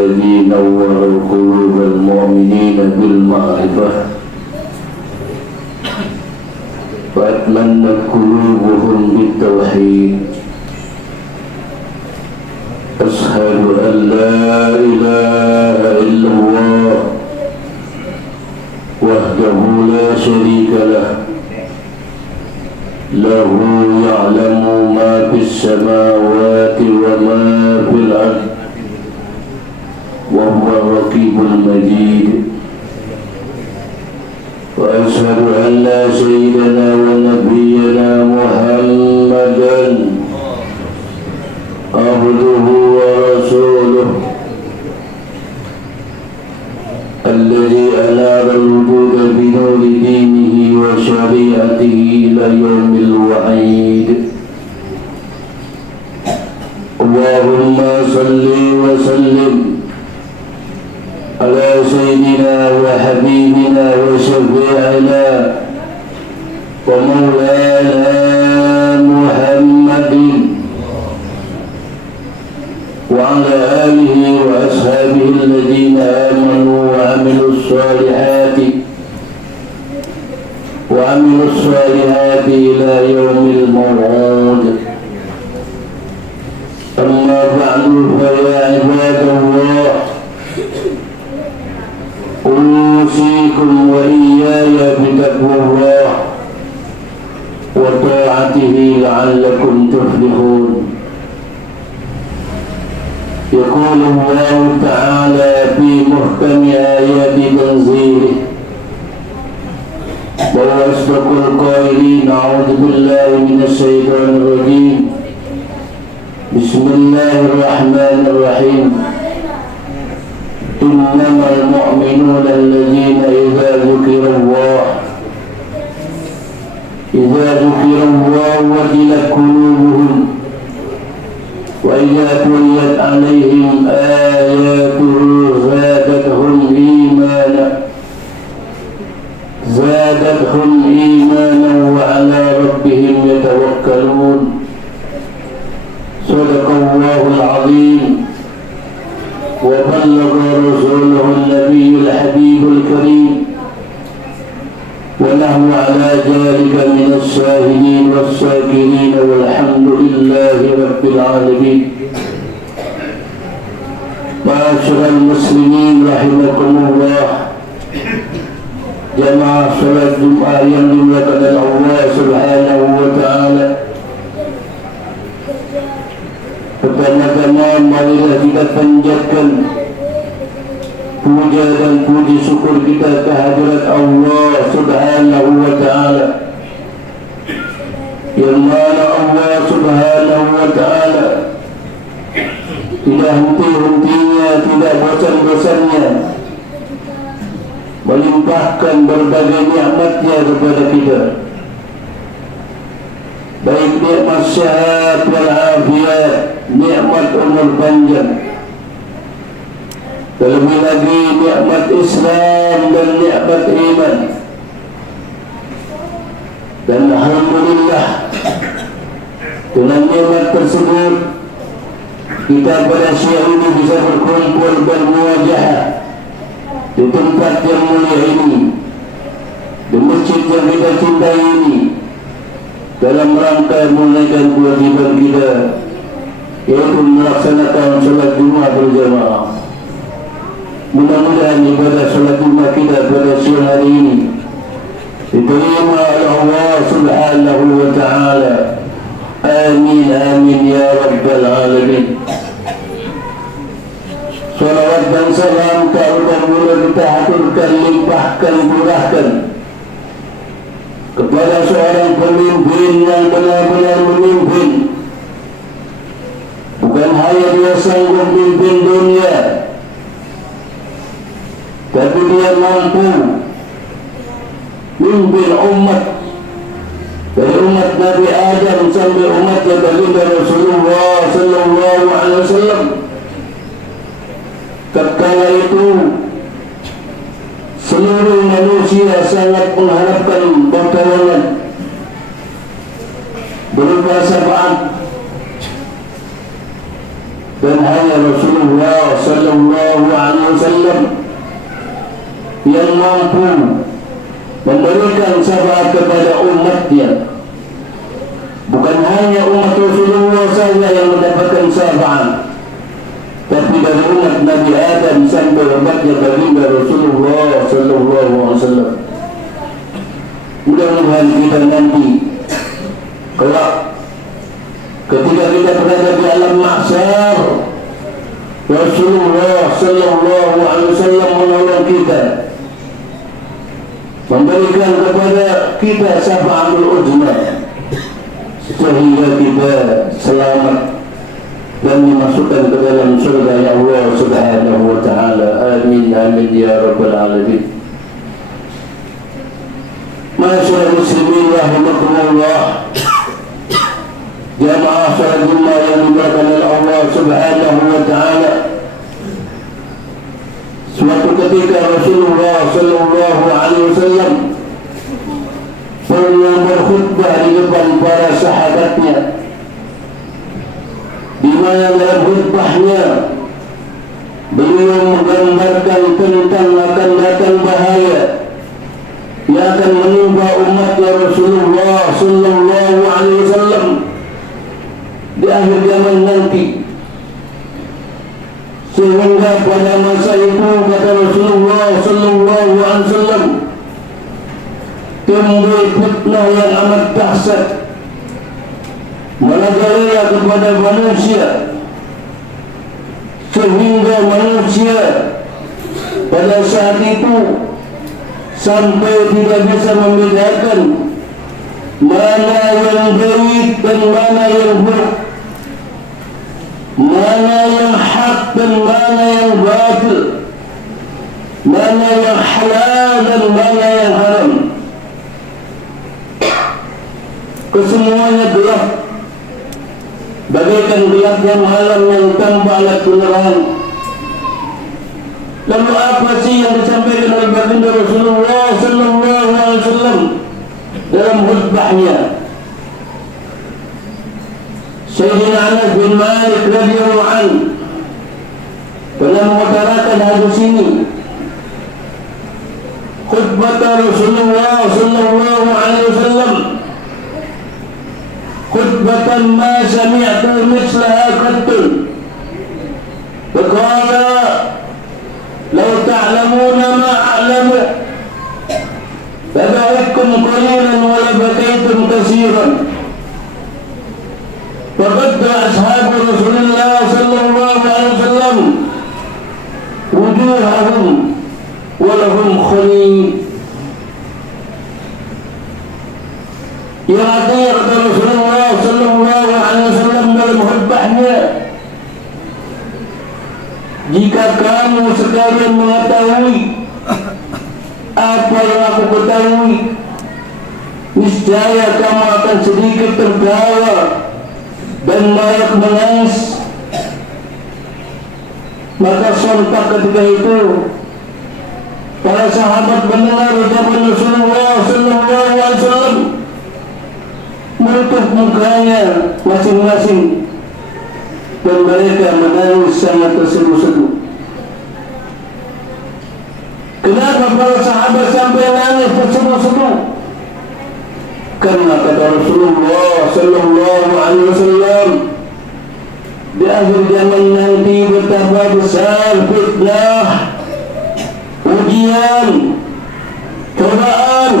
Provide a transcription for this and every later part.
الذي نور قلوب المؤمنين بالمعرفة وأتمنت قلوبهم بالتوحيد. أشهد أن لا إله إلا الله وحده لا شريك له، له يعلم ما في السماوات وما في الأرض وهو الرقيب المجيد. وأشهد أن سيدنا ونبينا محمدا عبده ورسوله الذي أنار الوجود بنور دينه وشريعته إلى يوم الوعيد. اللهم صل وسلم على سيدنا وحبيبنا وشفيعنا ومولانا محمد وعلى آله وأصحابه الذين آمنوا وعملوا الصالحات إلى يوم الموعود. أما بعد فيا عباد الله، أوصيكم وإياي بتقوى الله وطاعته لعلكم تفلحون. يقول الله تعالى في محكم آيات تنزيله: وأصدق القائلين أعوذ بالله من الشيطان الرجيم بسم الله الرحمن الرحيم إنما المؤمنون الذين إذا ذكر الله وجلت قلوبهم وإذا تليت عليهم آياته زادتهم إيمانا وعلى ربهم يتوكلون. صدق الله العظيم وبلغ رسوله النبي الحبيب الكريم، ونحن على ذلك من الشاهدين والشاكرين والحمد لله رب العالمين. معاشر المسلمين رحمكم الله، jamaah salat Jumat yang dimuliakan oleh Allah Subhanahu wa taala. Pertama-tama marilah kita panjatkan puja dan puji syukur kita kehadirat Allah Subhanahu wa taala, yang mana Allah Subhanahu wa taala tidak henti-hentinya, tidak bosan-bosannya melimpahkan berbagai nikmatnya kepada kita, baik nikmat sehat wal afiat, nikmat umur panjang, terlebih lagi nikmat Islam dan nikmat iman. Dan alhamdulillah dengan nikmat tersebut kita pada siang ini bisa berkumpul bermuajahah di tempat yang mulia ini, di masjid yang kita cintai ini, dalam rangka menunaikan kewajiban kita, yaitu melaksanakan salat Jumat berjamaah. Mudah-mudahan ibadah salat Jumat kita pada siang hari ini diterima oleh Allah Subhanahu wa taala. Amin amin ya rabbal alamin. Salawat dan salam kemudian kita haturkan, limpahkan, murahkan kepada seorang pemimpin yang benar-benar memimpin. Bukan hanya dia sanggup memimpin dunia, tapi dia mampu memimpin umat, dari umat Nabi Adam sampai umat yang baginda Rasulullah sallallahu alaihi wasallam. Tatkala itu seluruh manusia sangat mengharapkan pertolongan berupa syafaat, dan hanya Rasulullah Rasulullah sallallahu alaihi wasallam yang mampu memberikan syafaat kepada umatnya. Bukan hanya umat Rasulullah saja yang mendapatkan syafaat, tapi dari umat Nabi Adam sampai umatnya baginda Rasulullah sallallahu alaihi wasallam. Mudah-mudahan kita nanti kelak ketika kita berada di alam mahsyar, Rasulullah sallallahu alaihi wasallam menolong kita, memberikan kepada kita syafaatul uzma, sehingga kita selamat dan dimasukkan ke dalam surga ya Allah subhanahu wa ta'ala. Amin amin ya rabbal alamin. Masyaallah muslimin rahimakumullah, jamaah salat Jumat yang dimuliakan oleh Allah subhanahu wa ta'ala. Suatu ketika Rasulullah sallallahu alaihi wasallam pernah berkhutbah di depan para sahabatnya, di mana dalam khutbahnya beliau menggambarkan tentang akan datang bahaya yang akan menimpa umatnya Rasulullah sallallahu alaihi wasallam di akhir zaman nanti. Sehingga pada masa itu kata Rasulullah sallallahu alaihi wasallam, timbul fitnah yang amat dahsyat merajalela kepada manusia, sehingga manusia pada saat itu sampai tidak bisa membedakan mana yang baik dan mana yang buruk, mana yang hak dan mana yang batil, mana yang halal dan mana yang haram. Kesemuanya gelap, bagaikan gelapnya malam yang tanpa alat penerangan. Lalu apa sih yang disampaikan oleh baginda Rasulullah sallallahu alaihi wasallam dalam khutbahnya? Sayyidina Anas bin Malik radhiyallahu anhu pernah mengutarakan hadis ini. Khutbah Rasulullah sallallahu alaihi wasallam khutbatan ma sami'tu mithlaha qattun. Faqala law ta'lamuna ma a'lamu labakaytum qalilan wa labakaytum katsiran. Faqadda ashabu Rasulullah sallallahu alaihi wasallam wujuhahum wa lahum khali. Yang artinya kata Rasulullah sallallahu alaihi wasallam dalam khutbahnya, jika kamu sekalian mengetahui apa yang aku ketahui, niscaya kamu akan sedikit tertawa dan banyak menangis. Maka sontak ketika itu para sahabat mendengar ucapan Rasulullah sallallahu alaihi wasallam, menutup mukanya masing-masing dan mereka menangis sangat terseduh-seduh. Kenapa para sahabat sampai nangis terseduh-seduh? Karena kata Rasulullah sallallahu alaihi wasallam, di akhir zaman nanti betapa besar fitnah, ujian, cobaan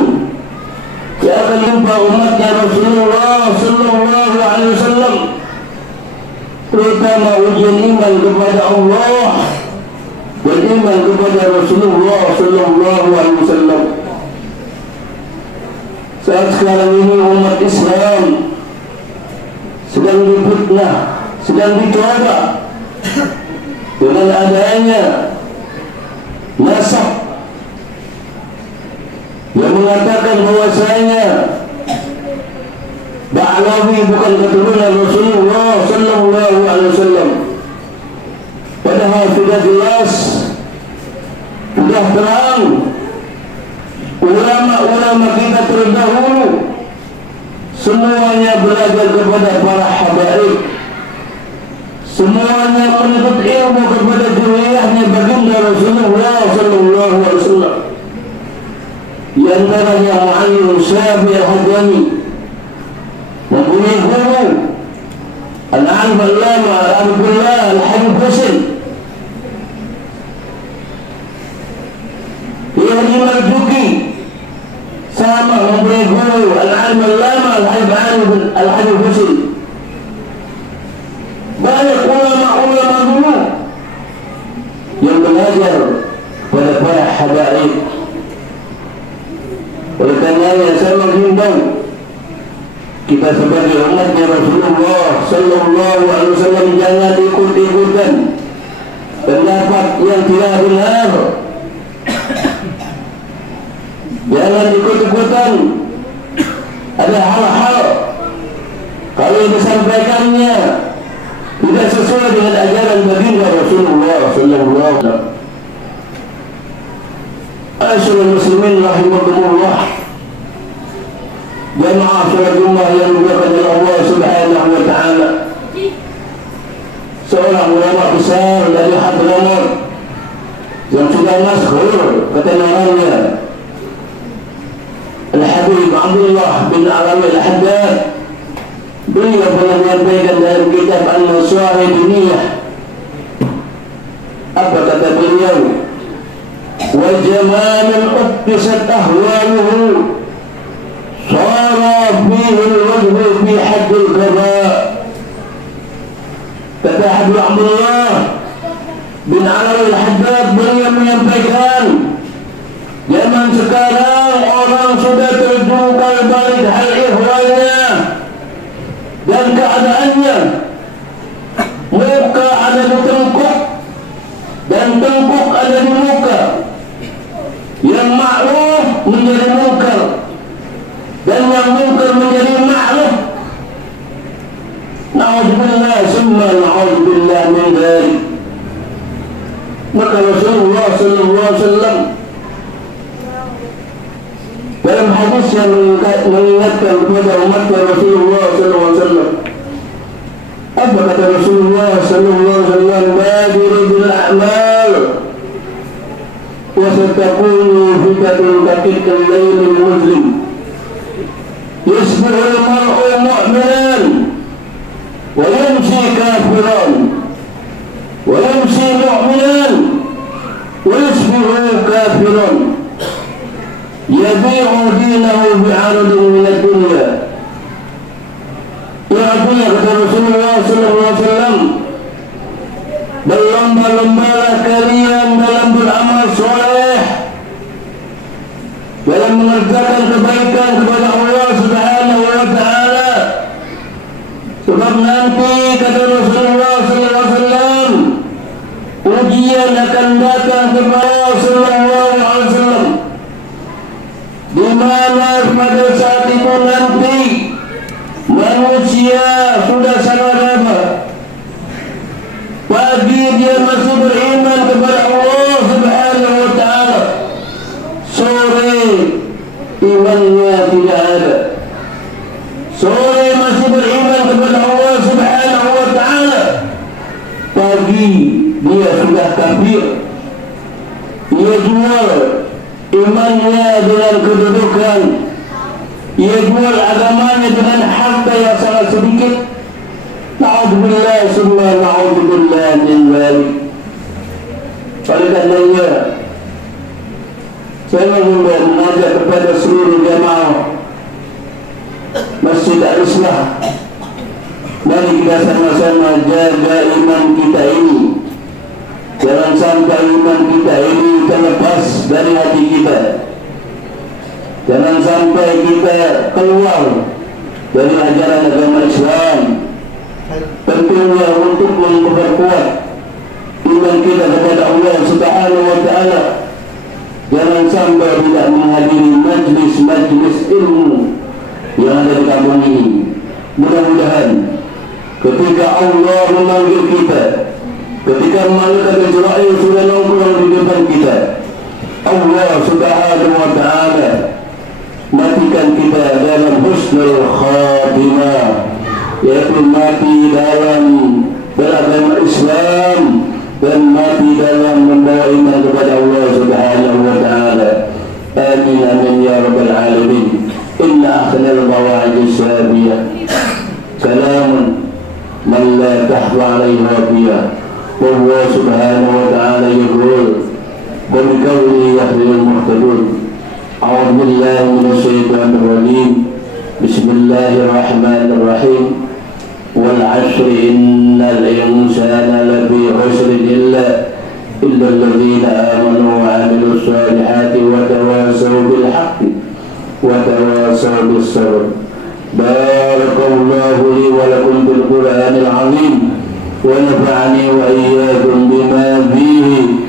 yang akan menimpa umatnya Rasulullah sallallahu alaihi wasallam, terutama ujian iman kepada Allah dan iman kepada Rasulullah sallallahu alaihi wasallam. Saat sekarang ini umat Islam sedang difitnah, sedang dicoba dengan adanya nasab yang mengatakan bahwasanya Ba'lawi bukan keturunan Rasulullah sallallahu alaihi wasallam. Padahal sudah jelas, sudah terang, ulama-ulama kita terdahulu semuanya belajar kepada para habaib, semuanya menuntut ilmu kepada zuriyahnya baginda Rasulullah sallallahu alaihi wasallam. Di antaranya Mu'allim Syafi'i Al-Hadrami, mempunyai guru Al-Alim Allama Abdullah Al-Habib Husain. Yang Marzuki sama mempunyai guru Al-Alim Allama Al-Habib Husain. Banyak ulama-ulama dulu yang belajar pada para habaib. Oleh karenanya saya menghimbau kita sebagai umatnya Rasulullah sallallahu alaihi wasallam jangan ikut-ikutan pendapat yang tidak benar. Jangan ikut-ikutan ada hal-hal kalau yang disampaikannya tidak sesuai dengan ajaran baginda Rasulullah sallallahu alaihi wasallam. Asyarul muslimin rahimakumullah, jamaah salat Jumat yang dimuliakan oleh Allah Subhanahu wa taala. Seorang ulama besar dari Hadramaut yang sudah masyhur ketenarannya, Al-Habib Abdullah bin Alami Al-Haddad, beliau pernah menyampaikan dalam kitab An-Nasuha Dunia. Apa kata beliau? Wa jamalun uqtisat ahwaluhu sara fihi al-wajhu fi haddil qada. Kata Habib Abdullah bin Alami Al-Haddad, beliau menyampaikan zaman sekarang orang sudah terjungkal balik hal ihwalnya dan keadaannya. Muka ada di tengkuk dan tengkuk ada di muka. Yang ma'ruf menjadi munkar dan yang munkar menjadi ma'ruf. Na'udzubillah summa na'udzubillah min dzalik. Maka Rasulullah sallallahu alaihi wasallam dalam hadis yang mengingatkan kepada umat Rasulullah sallallahu alaihi wasallam, apa kata Rasulullah sallallahu alaihi wasallam? Badiru bil a'mal wa satakunu fitatun katikal laylil muslim yusbihu al-mar'u mu'minan wa yamshi kafiran wa yamshi mu'minan wa yusbihu kafiran yabi'u dinahu bi'aradin minad dunya. Yang artinya kata Rasulullah sallallahu alaihi wasallam, berlomba-lombalah kalian dalam beramal soleh, dalam mengerjakan kebaikan kepada Allah Subhanahu wa taala. Sebab nanti kata Rasulullah sallallahu alaihi wasallam, ujian akan datang kepada sallallahu alaihi wasallam, di mana pada saat itu nanti manusia sudah sangat lama. Pagi dia masih beriman kepada Allah Subhanahu wa taala, sore imannya tidak ada. Sore masih beriman kepada Allah Subhanahu wa taala, pagi dia sudah kafir. Dia jual imannya dengan kedudukan, ia jual agamanya dengan harta yang sangat sedikit. Na'udzubillah summa na'udzubillah min dzalik. Oleh karenanya saya mengajak kepada seluruh jamaah Masjid Al-Islah, mari kita sama-sama jaga iman kita ini. Jangan sampai iman kita ini terlepas dari hati kita. Jangan sampai kita keluar dari ajaran agama Islam. Tentunya untuk memperkuat iman kita kepada Allah Subhanahu wa taala, jangan sampai tidak menghadiri majlis-majlis ilmu yang ada di kampung ini. Mudah-mudahan ketika Allah memanggil kita, ketika malaikat Israil sudah nongkrong di depan kita, Allah Subhanahu wa taala matikan kita dalam husnul khatimah, yaitu mati dalam beragama Islam dan mati dalam membawa iman kepada Allah Subhanahu wa taala. Amin amin ya rabbal alamin. Inna akhlal mawa'id as-sabiyah kalamun man la tahwa alaihi rabbiyah wa Allah Subhanahu wa ta'ala yaqul wa bi qawli yahdil muhtadun. A'udzu billahi minasy syaithanir rajim. Bismillahirrahmanirrahim. Wal 'ashri innal insana lafi khusrin illa alladhina amanu wa 'amilus solihati wa tawasaw bil haqqi wa tawasaw bis sabr. Barakallahu li wa lakum bil Qur'anil 'azim wa nafa'ani wa iyyakum bima fihi